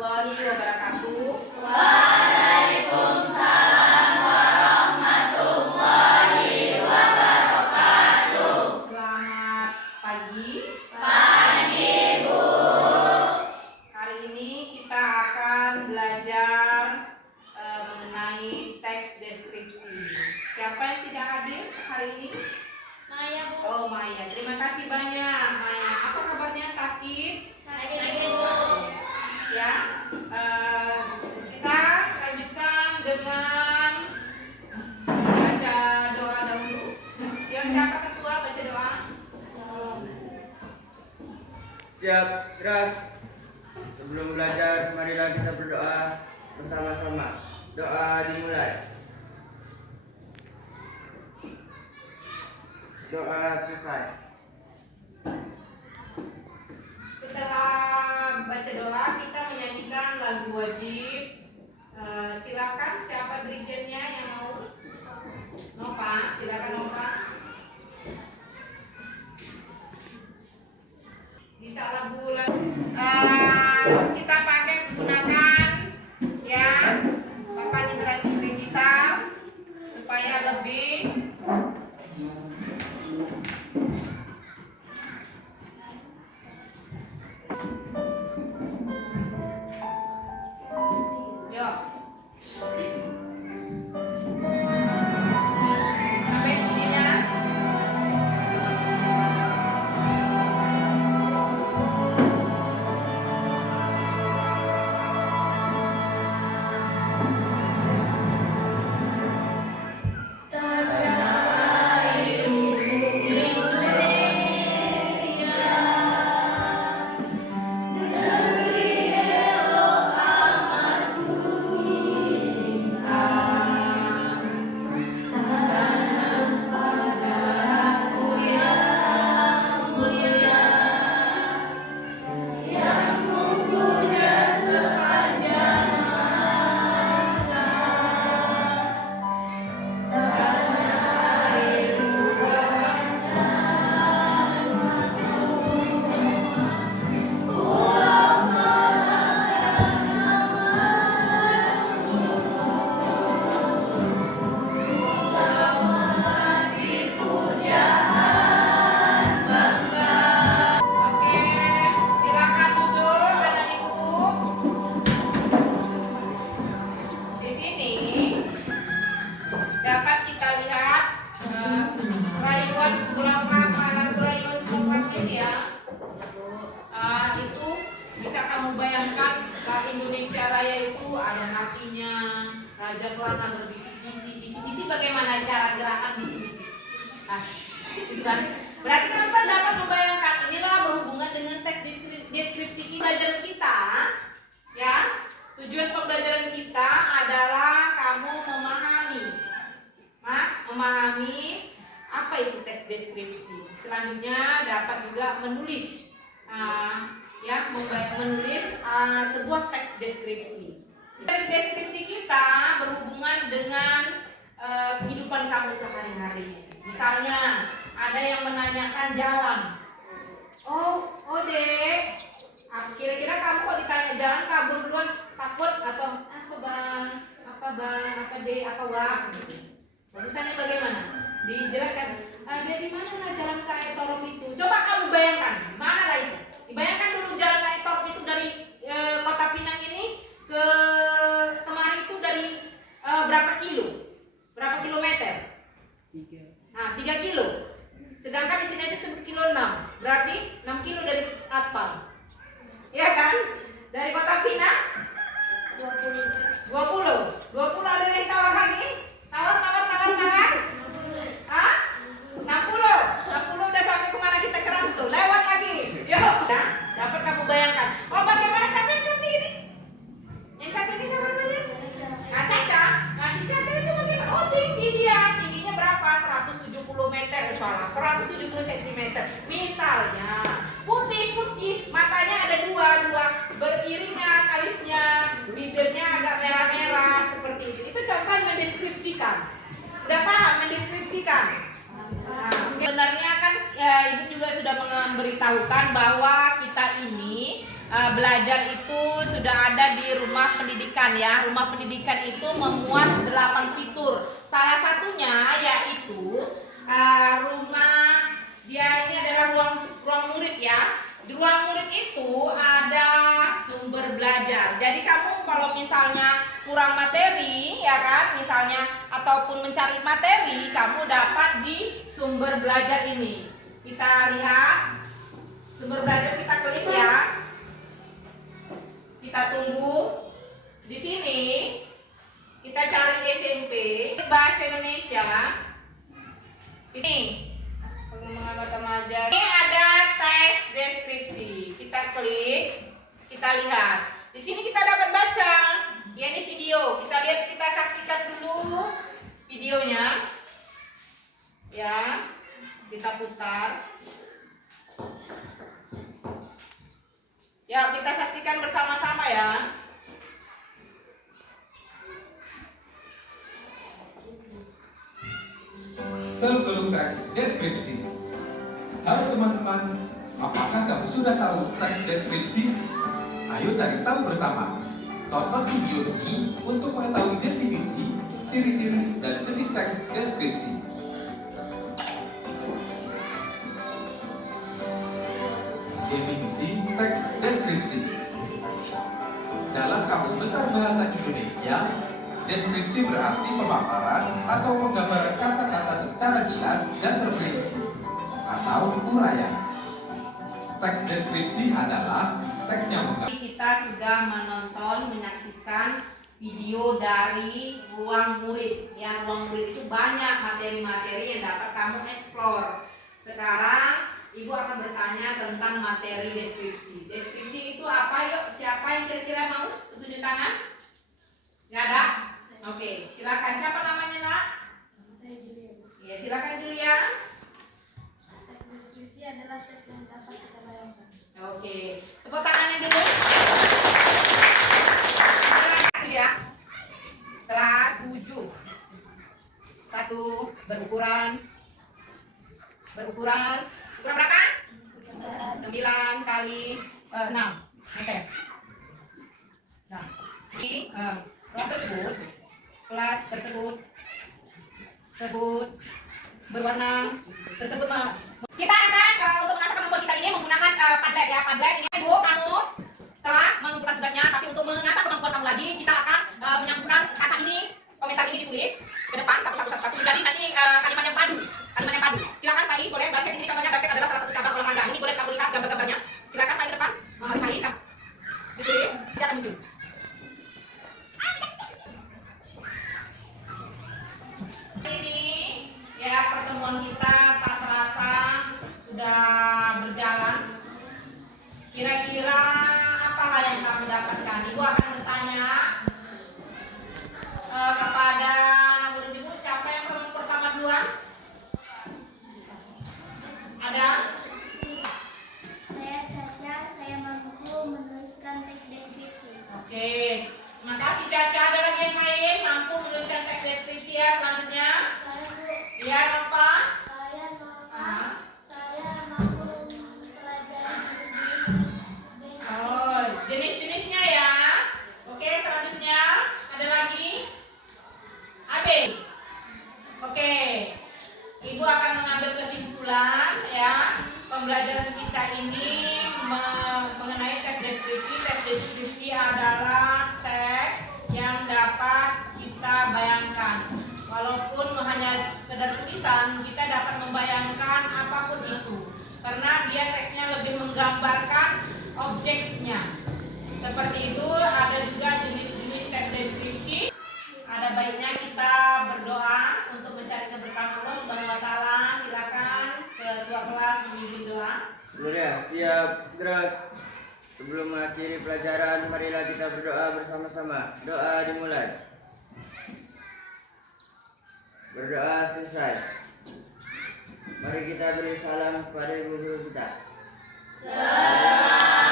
warahmatullahi wabarakatuh. Waalaikumsalam warahmatullahi wabarakatuh. Selamat pagi. Pagi, Bu. Hari ini kita akan belajar mengenai teks deskripsi. Siapa yang tidak hadir hari ini? Maya, Bu. Oh, Maya. Terima kasih banyak, Maya. Apa kabarnya? Sakit? Sakit, Bu. Ya. Kita lanjutkan dengan baca doa dahulu. Yang siapa ketua baca doa? Siap, gerak. Sebelum belajar, marilah kita berdoa bersama-sama. Doa dimulai. Doa selesai. Setelah baca doa, kita menyanyikan lagu wajib. Silakan siapa dirijennya yang mau? Nova, silakan Nova. Bisa lagu kita pakai menggunakan ya papan interaktif digital supaya lebih yuk. Sampai bunyinya. Oke, silakan duduk anak-anakku. Di sini dapat kita lihat rayuan pulau ini ya. Itu bisa kamu bayangkan bahwa Indonesia Raya itu ada artinya Raja Kelana berbisik-bisik. Bisik-bisik bagaimana cara gerakan bisik-bisik? Gitu kan? Berarti kamu dapat membayangkan inilah berhubungan dengan teks deskripsi pembelajaran kita. Ya, tujuan pembelajaran kita adalah kamu memahami apa itu teks deskripsi. Selanjutnya dapat juga menulis, menulis sebuah teks deskripsi. Teks deskripsi kita berhubungan dengan kehidupan kamu sehari-hari. Misalnya ada yang menanyakan jalan. Oh dek, kira-kira kamu kok ditanya jalan kabur duluan, takut atau apa bang, apa dek, apa wak? Barusannya bagaimana? Dijelaskan. Dia di mana jalan ke air torong itu? Coba kamu bayangkan, mana lah itu? Dibayangkan dulu jalan air torong itu dari Kota Pinang ini ke kemari itu dari berapa kilo? Berapa kilometer? 3 kilo. Sedangkan di sini aja 1 kilo 6. Berarti 6 kilo dari aspal. Iya kan? Dari Kota Pinang 20. 20 ada yang tawar lagi? Tawar. Hah? 60 udah sampai kemana kita keram tuh? Lewat lagi. Yuk. Nah, dapat kamu bayangkan. Oh, bagaimana siapa yang cantik ini? Yang cantik ini siapa namanya? Nah, Caca. Nah, si Caca itu bagaimana? Oh, tinggi dia. Tingginya berapa? 170 meter. 170 cm. Misalnya, putih, matanya ada dua, beriringan alisnya, bibirnya agak merah-merah seperti itu. Itu contoh mendeskripsikan. Udah paham mendeskripsikan? Nah, sebenarnya kan ibu juga sudah memberitahukan bahwa kita ini belajar itu sudah ada di rumah pendidikan ya. Rumah pendidikan itu memuat 8 fitur. Salah satunya yaitu rumah dia ini adalah ruang murid ya. Di ruang murid itu ada sumber belajar. Jadi kamu kalau misalnya kurang materi ya kan, misalnya ataupun mencari materi, kamu dapat di sumber belajar ini. Kita lihat sumber belajar, kita klik ya. Kita tunggu. Di sini kita cari SMP bahasa Indonesia. Ini pengembangan remaja. Ini ada teks deskripsi. Kita klik, kita lihat. Di sini kita dapat baca. Ya, ini video. Kita lihat, kita saksikan dulu videonya. Ya, kita putar. Ya, kita saksikan bersama-sama ya. Self-beluk teks deskripsi. Halo teman-teman, apakah kamu sudah tahu teks deskripsi? Ayo cari tahu bersama. Tonton video ini untuk mengetahui definisi, ciri-ciri, dan jenis teks deskripsi. Definisi teks deskripsi. Dalam Kamus Besar Bahasa Indonesia, deskripsi berarti pemaparan atau penggambaran kata-kata secara jelas dan terperinci atau uraian. Teks deskripsi adalah teks yang Kita sudah menyaksikan video dari ruang murid. Ya, ruang murid itu banyak materi-materi yang dapat kamu explore. Sekarang Ibu akan bertanya tentang materi deskripsi. Deskripsi itu apa? Yuk, siapa yang kira-kira mau tunjuk tangan? Nggak ada? Oke, silakan. Siapa namanya, Nak? Saya Julia. Ya, silakan Julia. Teks deskripsi adalah teks yang dapat kita bayangkan. Oke, tepuk tangannya dulu. Ya, kelas 7. 1 berukuran berapa? 9 kali 6 meter. Nah, di kelas tersebut berwarna tersebut kita akan untuk mengasah kemampuan kita ini menggunakan Padlet ya. Padlet ini Ibu, kamu telah mengumpulkan tugasnya, tapi untuk mengasah kemampuan kamu lagi kita akan menyambungkan kata ini, komentar ini ditulis ke depan satu menjadi nanti kalimat yang padu. Silakan Pak I, boleh basket di sini, contohnya basket adalah salah satu cabang olahraga. Ini boleh kamu lihat gambar-gambarnya. Silakan Pak I ke depan. Pak I ditulis, dia akan muncul. Ini ya, pertemuan kita tak terasa sudah berjalan. Kira-kira apalah yang kamu dapatkan? Ibu akan bertanya kepada anak murid Ibu, siapa yang pertama duluan? Ada? Saya Caca, saya mampu menuliskan teks deskripsi. Oke, terima kasih Caca. Ada lagi yang lain mampu menuliskan teks deskripsi ya? Selanjutnya, Saya Bu, ya Nova. saya Nova, Ah. saya mampu mempelajari jenis-jenis teks Oh, jenis-jenisnya ya. Oke, selanjutnya ada lagi. Abe. Oke, Ibu akan mengambil kesimpulan ya. Pembelajaran kita ini mengenai teks deskripsi. Teks deskripsi adalah teks yang dapat kita bayangkan. Walaupun hanya sekedar tulisan, kita dapat membayangkan apapun itu. Karena dia teksnya lebih menggambarkan objeknya. Seperti itu, ada juga jenis-jenis teks deskripsi. Ada baiknya kita berdoa untuk mencari keberkahan Allah Subhanahu wa taala. Silakan ketua kelas memimpin doa. Julia, siap gerak. Sebelum mengakhiri pelajaran, marilah kita berdoa bersama-sama. Doa dimulai. Berdoa selesai. Mari kita beri salam kepada ibu guru kita. Salam.